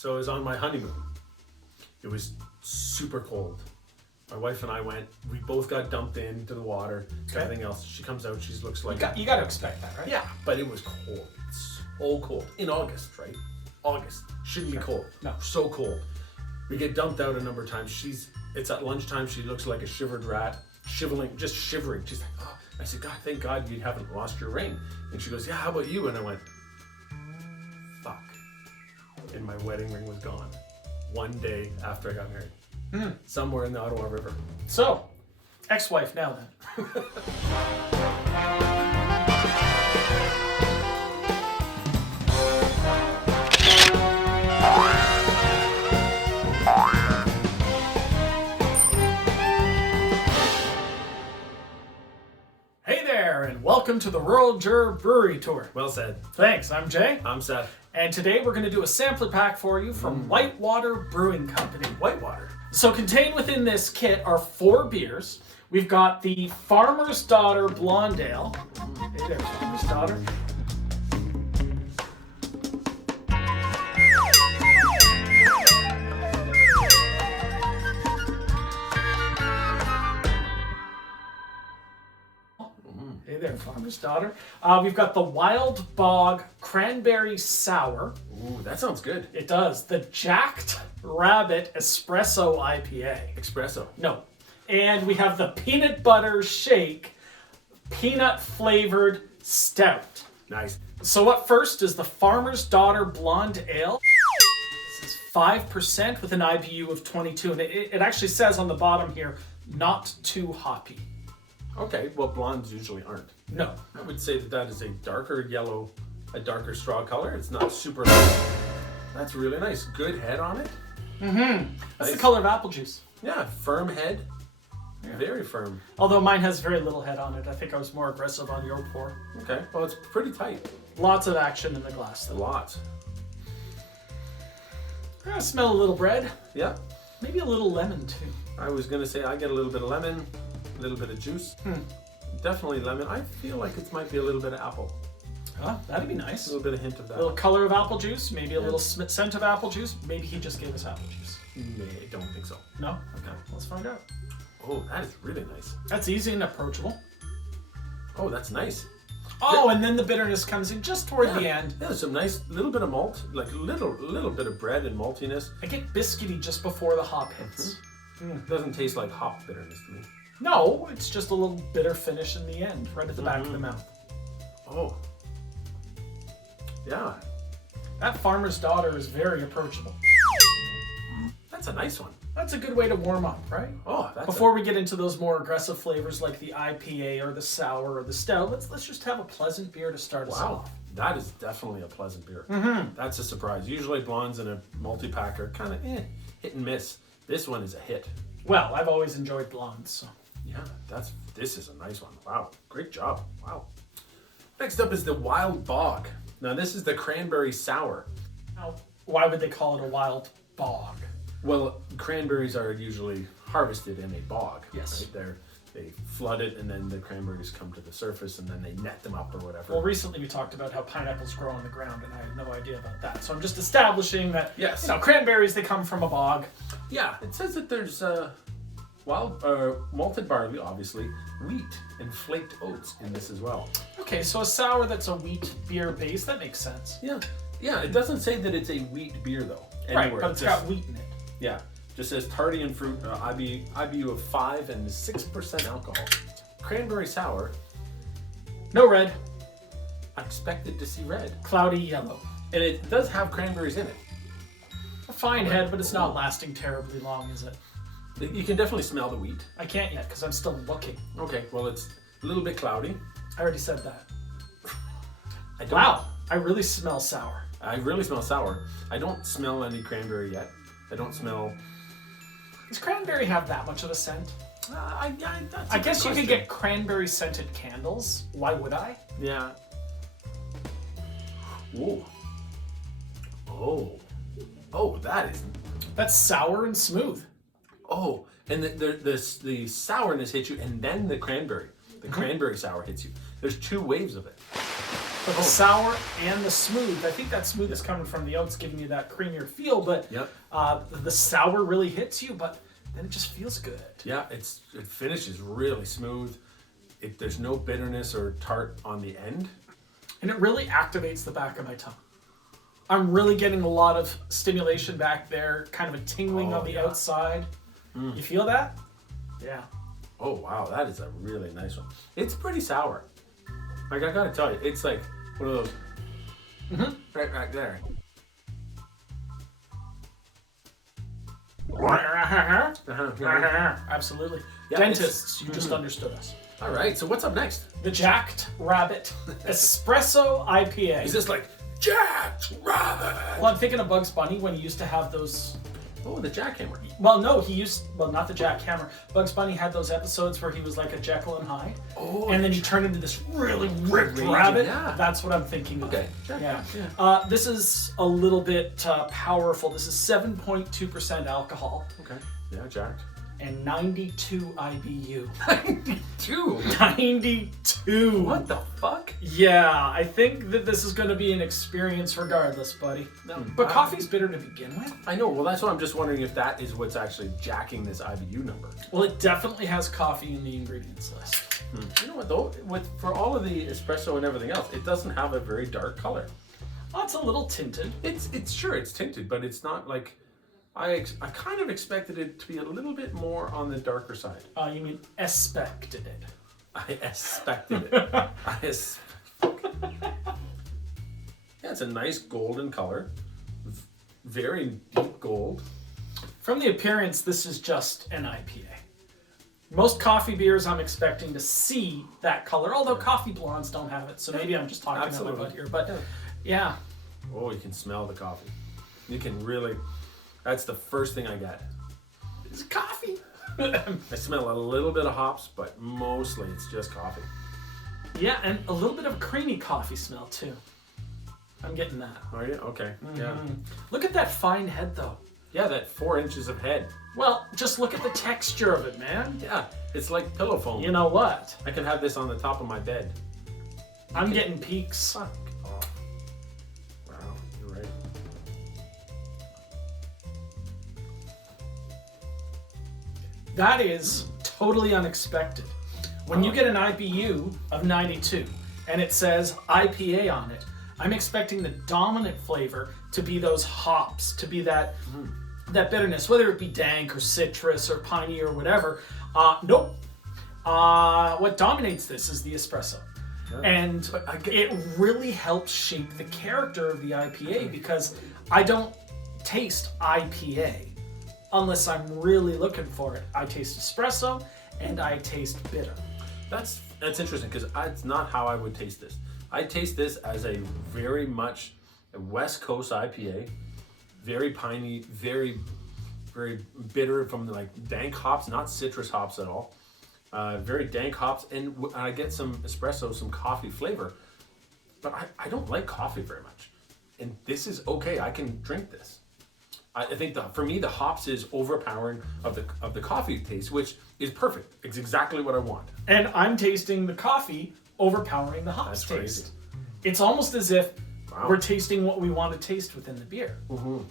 So it was on my honeymoon. It was super cold. My wife and I went. We both got dumped into the water. Okay. Everything else. She comes out. She looks like You got to expect that, right? yeah, but it was cold. So cold in August, right? August shouldn't be cold. No. So cold. We get dumped out a number of times. It's at lunchtime. She looks like a shivered rat, shivering. She's like, oh. I said, God, thank God you haven't lost your ring. And she goes, yeah, how about you? And I went, fuck. And my wedding ring was gone. One day after I got married. Somewhere in the Ottawa River. So, ex-wife now then. Hey there, and welcome to the Rural Juror Brewery Tour. Well said. Thanks, I'm Jay. I'm Seth. And today we're going to do a sampler pack for you from Whitewater Brewing Company. Whitewater. So contained within this kit are 4 beers. We've got the Farmer's Daughter Blonde Ale. Hey there, Farmer's Daughter. Hey there, Farmer's Daughter. We've got the Wild Bog Cranberry Sour. Ooh, that sounds good. It does. The Jacked Rabbit Espresso IPA. Espresso. No. And we have the Peanut Butter Shake Peanut Flavored Stout. Nice. So up first is the Farmer's Daughter Blonde Ale. This is 5% with an IBU of 22. And it actually says on the bottom here, not too hoppy. Okay, well, blondes usually aren't. No. I would say that is a darker yellow, a darker straw color. It's not super. That's really nice. Good head on it. That's Nice. the color of apple juice. Yeah, firm head. Very firm. Although mine has very little head on it. I think I was more aggressive on your pour. Okay, well, it's pretty tight. Lots of action in the glass A though. lot. I smell a little bread. Yeah, Maybe a little lemon too. I was going to say I get a little bit of lemon, a little bit of juice. Definitely lemon. I feel like it might be a little bit of apple. Huh, that'd be A nice. little bit of hint of A that. little color of apple juice, maybe a little scent of apple juice. Maybe he just gave us apple juice. I don't think so. No? Okay. Let's find out. Oh, that is really nice. That's easy and approachable. Oh, that's nice. Oh, and then the bitterness comes in just toward the end. Yeah, some nice little bit of malt, like a little bit of bread and maltiness. I get biscuity just before the hop hits. Doesn't taste like hop bitterness to me. No, it's just a little bitter finish in the end, right at the back of the mouth. Oh. Yeah, That Farmer's Daughter is very approachable. that's a nice one. That's a good way to warm up, right? Oh, that's Before we get into those more aggressive flavors like the IPA or the sour or the stout, let's just have a pleasant beer to start us wow. off. That is definitely a pleasant beer. That's a surprise. Usually blondes in a multi-pack are kind of hit and miss. This one is a hit. Well, I've always enjoyed blondes, so. Yeah, this is a nice one. Wow, great job. Wow. Next up is the Wild Bog. Now this is the Cranberry Sour. Now, why would they call it a wild bog? Well, cranberries are usually harvested in a bog. Yes. Right? They flood it, and then the cranberries come to the surface, and then they net them up or whatever. Well, recently we talked about how pineapples grow on the ground, and I had no idea about that. So I'm just establishing that, Yes. Cranberries, they come from a bog. Yeah, it says that there's malted barley, obviously, wheat, and flaked oats in this as well. Okay, so a sour that's a wheat beer base, that makes sense. Yeah. It doesn't say that it's a wheat beer though. Right, Anywhere. but it's got wheat in it. Yeah, just says tardy and fruit, IBU of 5 and 6% alcohol. Cranberry sour. No red, I expected to see red, cloudy yellow. and it does have cranberries in it. A fine head, but it's not lasting terribly long, is it? You can definitely smell the wheat. I can't yet, because I'm still looking. Okay, well it's a little bit cloudy. I already said that. I don't, Wow, I really smell sour. I really smell sour. I don't smell any cranberry yet. I don't smell. Does cranberry have that much of a scent? That's a I good guess you question. could get cranberry scented candles. Why would I? Yeah. Ooh. Oh, That's sour and smooth. Oh, and the sourness hits you, and then the cranberry. The cranberry sour hits you. There's 2 waves of it. But the sour and the smooth, I think that smooth is coming from the oats, giving you that creamier feel, but the sour really hits you, but then it just feels good. Yeah, it finishes really smooth. There's no bitterness or tart on the end. And it really activates the back of my tongue. I'm really getting a lot of stimulation back there, kind of a tingling on the outside. You feel that? Yeah. Oh, wow, that is a really nice one. It's pretty sour. Like, I gotta tell you, it's like one of those right back there. Absolutely. Yeah, Dentists, you just understood us. All right, so what's up next? The Jacked Rabbit Espresso IPA. Is this like Jacked Rabbit? Well, I'm thinking of Bugs Bunny when he used to have those. Oh, the jackhammer. Well, no, not the jackhammer. Bugs Bunny had those episodes where he was like a Jekyll and Hyde. Oh, and then he turned into this really ripped rabbit. Yeah. That's what I'm thinking of. Okay. Yeah. This is a little bit powerful. This is 7.2% alcohol. Okay. Yeah, jacked. And 92 IBU. 92? 92. What the fuck? Yeah, I think that this is going to be an experience regardless, buddy. No, but coffee's bitter to begin with. I know. Well, that's what I'm just wondering if that is what's actually jacking this IBU number. Well, it definitely has coffee in the ingredients list. You know what, though? For all of the espresso and everything else, it doesn't have a very dark color. Oh, it's a little tinted. It's tinted, but it's not like... I kind of expected it to be a little bit more on the darker side. You mean expected it? I expected it. Yeah, it's a nice golden color. Very deep gold. From the appearance, this is just an IPA. Most coffee beers, I'm expecting to see that color, although coffee blondes don't have it, so maybe I'm just talking out my butt here. But yeah. Oh, you can smell the coffee. You can really... That's the first thing I get. It's coffee. I smell a little bit of hops, but mostly it's just coffee. Yeah, and a little bit of creamy coffee smell too. I'm getting that. Are you? Okay. Yeah. Look at that fine head though. Yeah, that 4 inches of head. Well, just look at the texture of it, man. Yeah, it's like pillow foam. You know what? I can have this on the top of my bed. I'm getting peaks. Fuck off. Wow, you're right. That is totally unexpected. When you get an IBU of 92 and it says IPA on it, I'm expecting the dominant flavor to be those hops, to be that bitterness, whether it be dank or citrus or piney or whatever. Nope. What dominates this is the espresso. Yeah. And it really helps shape the character of the IPA because I don't taste IPA unless I'm really looking for it. I taste espresso and I taste bitter. That's interesting because that's not how I would taste this. I taste this as a very much a West Coast IPA, very piney, very, very bitter from like dank hops, not citrus hops at all. Very dank hops, and I get some espresso, some coffee flavor, but I don't like coffee very much. And this is okay. I can drink this. I think for me the hops is overpowering of the coffee taste, which is perfect. It's exactly what I want. And I'm tasting the coffee overpowering the hops taste. Crazy. It's almost as if we're tasting what we want to taste within the beer,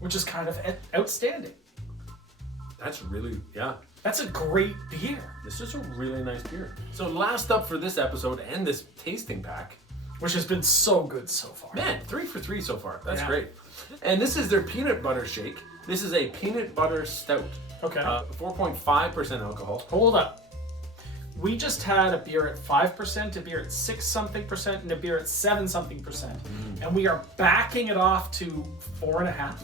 which is kind of outstanding. That's really, yeah. That's a great beer. This is a really nice beer. So last up for this episode and this tasting pack, which has been so good so far. Man, 3 for 3 so far. That's great. And this is their peanut butter shake. This is a peanut butter stout. Okay. 4.5% alcohol. Hold up. We just had a beer at 5%, a beer at 6-something%, and a beer at 7-something%. And we are backing it off to 4.5.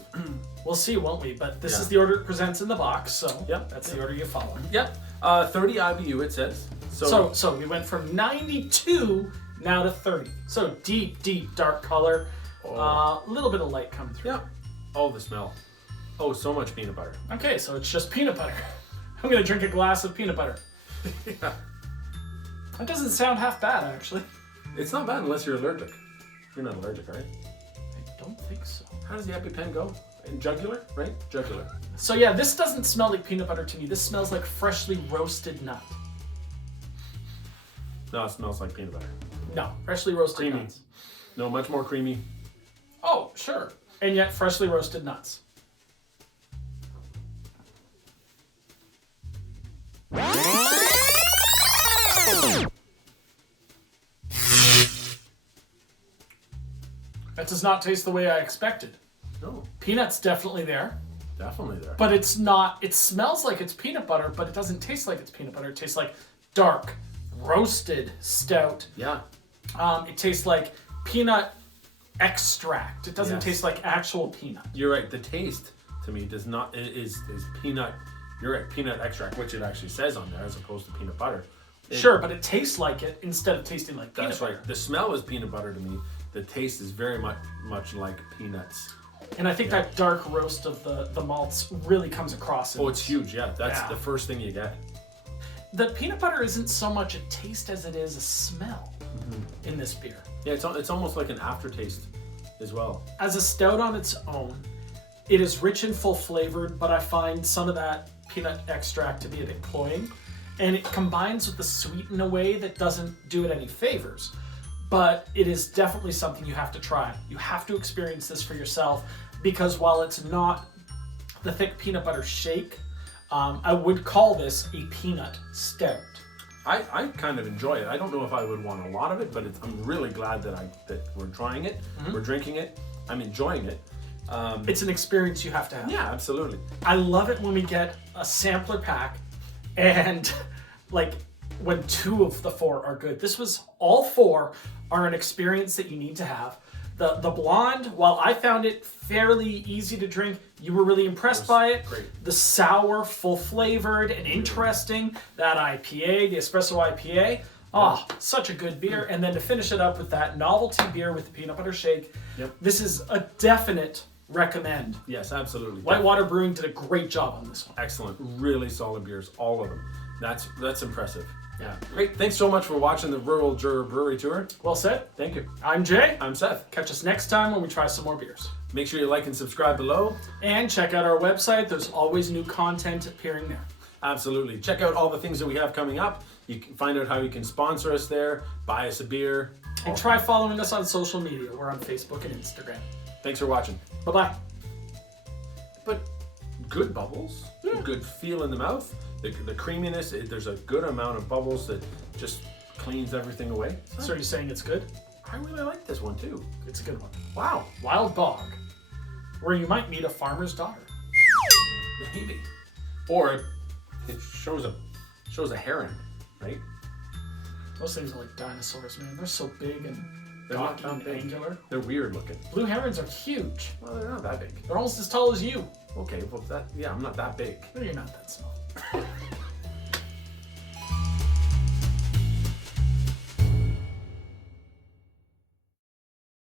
We'll see, won't we? But this is the order it presents in the box, so that's the order you follow. Yep. 30 IBU it says. So we went from 92 now to 30. So deep, deep dark color. A little bit of light coming through. Yeah. Oh, the smell. Oh, so much peanut butter. Okay, so it's just peanut butter. I'm going to drink a glass of peanut butter. Yeah. That doesn't sound half bad, actually. It's not bad unless you're allergic. You're not allergic, right? I don't think so. How does the EpiPen go? Jugular, right? Jugular. So yeah, this doesn't smell like peanut butter to me. This smells like freshly roasted nut. No, it smells like peanut butter. No, freshly roasted nuts. No, much more creamy. Oh, sure. And yet freshly roasted nuts. That does not taste the way I expected. No, Peanut's definitely there, definitely there. but it's not. It smells like it's peanut butter, but it doesn't taste like it's peanut butter. It tastes like dark, roasted stout. Yeah. It tastes like peanut extract. It doesn't Yes. taste like actual peanut. You're right. The taste to me does not is peanut. You're right. Peanut extract, which it actually says on there, as opposed to peanut butter. Sure, but it tastes like it instead of tasting like peanut That's butter. right. The smell is peanut butter to me. The taste is very much like peanuts. And I think that dark roast of the malts really comes across. Oh, it's huge. Yeah, that's Yeah. the first thing you get. The peanut butter isn't so much a taste as it is a smell in this beer. Yeah, it's almost like an aftertaste as well. As a stout on its own, it is rich and full flavored, but I find some of that peanut extract to be a bit cloying. And it combines with the sweet in a way that doesn't do it any favors. But it is definitely something you have to try. You have to experience this for yourself, because while it's not the thick peanut butter shake, I would call this a peanut stout. I kind of enjoy it. I don't know if I would want a lot of it, but I'm really glad that we're trying it, we're drinking it, I'm enjoying it. It's an experience you have to have. Yeah, absolutely. I love it when we get a sampler pack and like when 2 of the 4 are good. This was all 4 are an experience that you need to have. The blonde, while I found it fairly easy to drink, you were really impressed by it. great. The sour, full flavored and interesting, that IPA, the Espresso IPA. Oh, such a good beer. And then to finish it up with that novelty beer with the peanut butter shake. Yep. This is a definite recommend. Yes, absolutely. Whitewater Brewing did a great job on this one. Excellent. Really solid beers, all of them. That's impressive. Yeah. Great. Thanks so much for watching the Rural Juror Brewery Tour. Well said. Thank you. I'm Jay. I'm Seth. Catch us next time when we try some more beers. Make sure you like and subscribe below. And check out our website. There's always new content appearing there. Absolutely. Check out all the things that we have coming up. You can find out how you can sponsor us there, buy us a beer. And try following us on social media. We're on Facebook and Instagram. Thanks for watching. Bye-bye. But good bubbles, good feel in the mouth. The creaminess, there's a good amount of bubbles that just cleans everything away. So are you saying it's good? I really like this one too. It's a good one. Wow. Wild Bog, where you might meet a farmer's daughter. Maybe. Or it shows a heron, right? Those things are like dinosaurs, man. They're so big and They're not gawky and that big. angular. They're weird looking. Blue herons are huge. Well, they're not that big. They're almost as tall as you. Okay, well I'm not that big. Well, you're not that small.